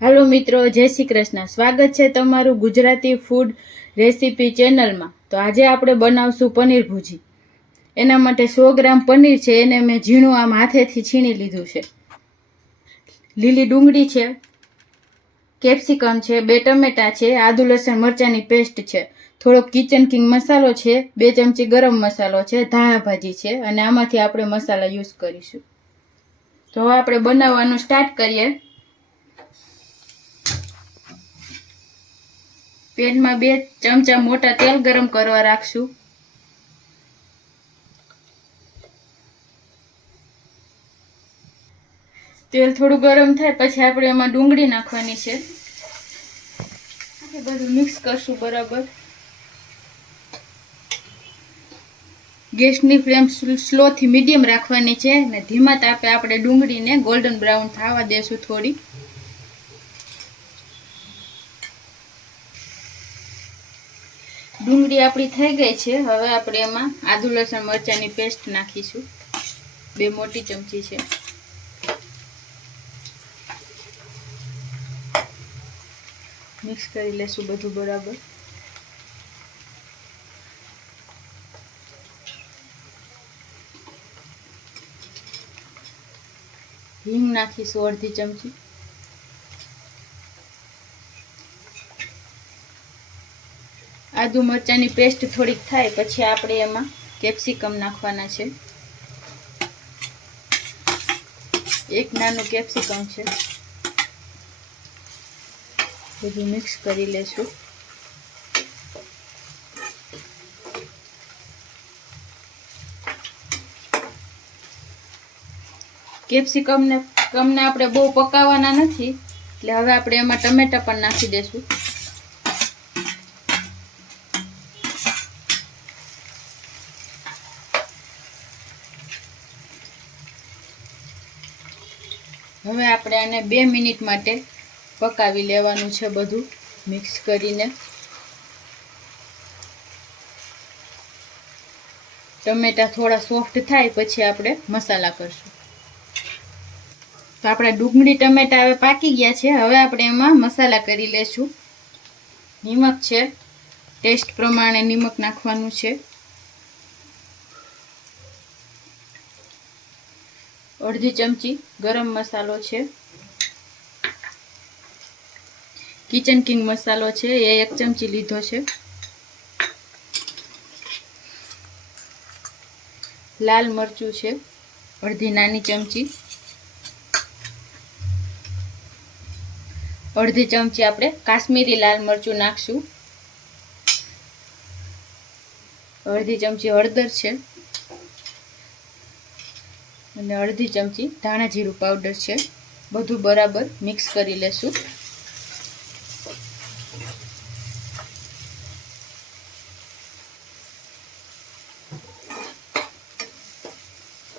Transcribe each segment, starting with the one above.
હાલો મિત્રો, જય શ્રી કૃષ્ણ. સ્વાગત છે તમારું ગુજરાતી ફૂડ રેસીપી ચેનલમાં તો આજે આપણે બનાવશું પનીર ભૂજી. એના માટે સો ગ્રામ પનીર છે, એને મેં ઝીણું આમ હાથેથી છીણી લીધું છે. લીલી ડુંગળી છે, કેપ્સિકમ છે, બે ટમેટાં છે, આદુ, લસણ, મરચાંની પેસ્ટ છે, થોડોક કિચન કિંગ મસાલો છે, બે ચમચી ગરમ મસાલો છે, ધાણા ભાજી છે, અને આમાંથી આપણે મસાલા યુઝ કરીશું. તો હવે આપણે બનાવવાનું સ્ટાર્ટ કરીએ. પેનમાં બે ચમચા મોટા તેલ ગરમ કરવા રાખશું. તેલ થોડું ગરમ થાય પછી આપણે એમાં ડુંગળી નાખવાની છે. એ બધું મિક્સ કરશું બરાબર. ગેસની ફ્લેમ સ્લોથી મીડિયમ રાખવાની છે અને ધીમા તાપે આપણે ડુંગળીને ગોલ્ડન બ્રાઉન થવા દેશું થોડી. ડુંગળી આપણી થઈ ગઈ છે. હવે આપણે એમાં આદુ, લસણ, મરચાંની પેસ્ટ નાખીશું. બે મોટી ચમચી છે. મિક્સ કરી લેશું બધું બરાબર. હિંગ નાખીશું અડધી ચમચી. આદુ મરચાંની પેસ્ટ થોડીક થાય, પછી આપણે એમાં કેપ્સિકમ નાખવાના છે. એક નાનું કેપ્સિકમ છે. બધું મિક્સ કરી લેશું. કેપ્સિકમને કમને આપણે બહુ પકાવવાના નથી, એટલે હવે આપણે એમાં ટમેટા પણ નાખી દઈશું હવે આપણે આને બે મિનિટ માટે પકાવી લેવાનું છે બધું, મિક્સ કરીને. ટમેટા થોડા સોફ્ટ થાય પછી આપણે મસાલા કરશું. તો આપણા ડુંગળી, ટમેટા હવે પાકી ગયા છે. હવે આપણે એમાં મસાલા કરી લેશું. નિમક છે. ટેસ્ટ પ્રમાણે નિમક નાખવાનું છે. અડધી ચમચી ગરમ મસાલો છે. કિચન કિંગ મસાલો છે, એ એક ચમચી લીધો છે. લાલ મરચું છે, અડધી નાની ચમચી. અડધી ચમચી આપણે કાશ્મીરી લાલ મરચું નાખશું. અડધી ચમચી હળદર છે. અને અડધી ચમચી ધાણા જીરું પાવડર છે. બધું બરાબર મિક્સ કરી લેશું.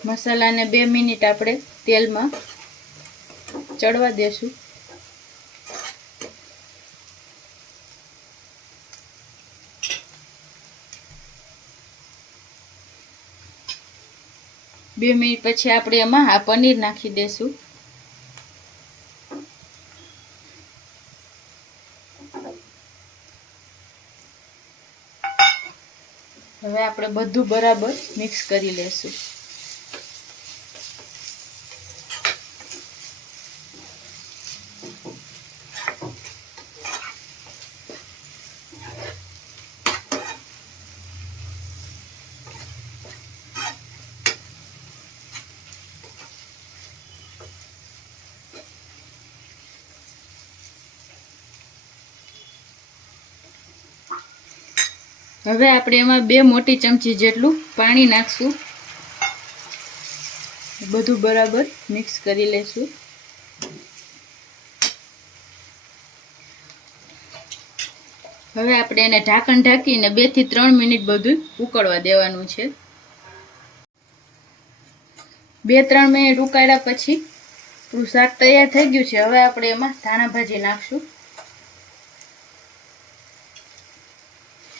મસાલાને બે મિનિટ આપણે તેલમાં ચડવા દેશું. બે મિનિટ પછી આપણે એમાં આ પનીર નાખી દઈશું હવે આપણે બધું બરાબર મિક્સ કરી લેશું. હવે આપણે એમાં બે મોટી ચમચી જેટલું પાણી નાખશું. બધું બરાબર મિક્સ કરી લેશું. હવે આપણે એને ઢાંકણ ઢાંકીને બેથી ત્રણ મિનિટ બધું ઉકળવા દેવાનું છે. બે ત્રણ મિનિટ ઉકાળ્યા પછી શાક તૈયાર થઈ ગયું છે. હવે આપણે એમાં ધાણા ભાજી નાખશું.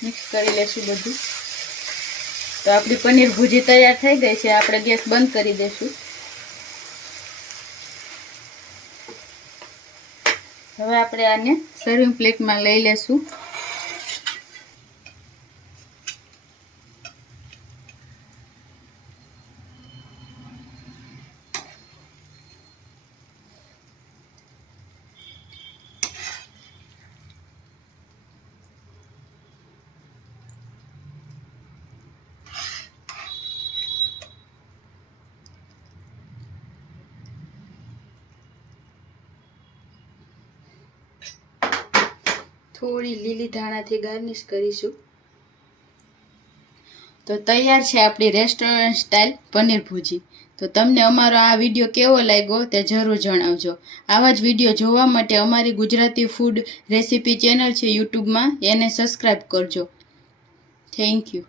મિક્સ કરી લેશું બધું. તો આપણી પનીર ભુજી તૈયાર થઈ ગઈ છે. આપણે ગેસ બંધ કરી દઈશું. હવે આપણે આને સર્વિંગ પ્લેટમાં લઈ લેશું. થોડી લીલી ધાણાથી ગાર્નિશ કરીશું. તો તૈયાર છે આપણી રેસ્ટોરન્ટ સ્ટાઇલ પનીર ભુજી. તો તમને અમારો આ વીડિયો કેવો લાગ્યો તે જરૂર જણાવજો. આવા જ વીડિયો જોવા માટે અમારી ગુજરાતી ફૂડ રેસીપી ચેનલ છે યુટ્યુબમાં. એને સબસ્ક્રાઈબ કરજો. Thank you.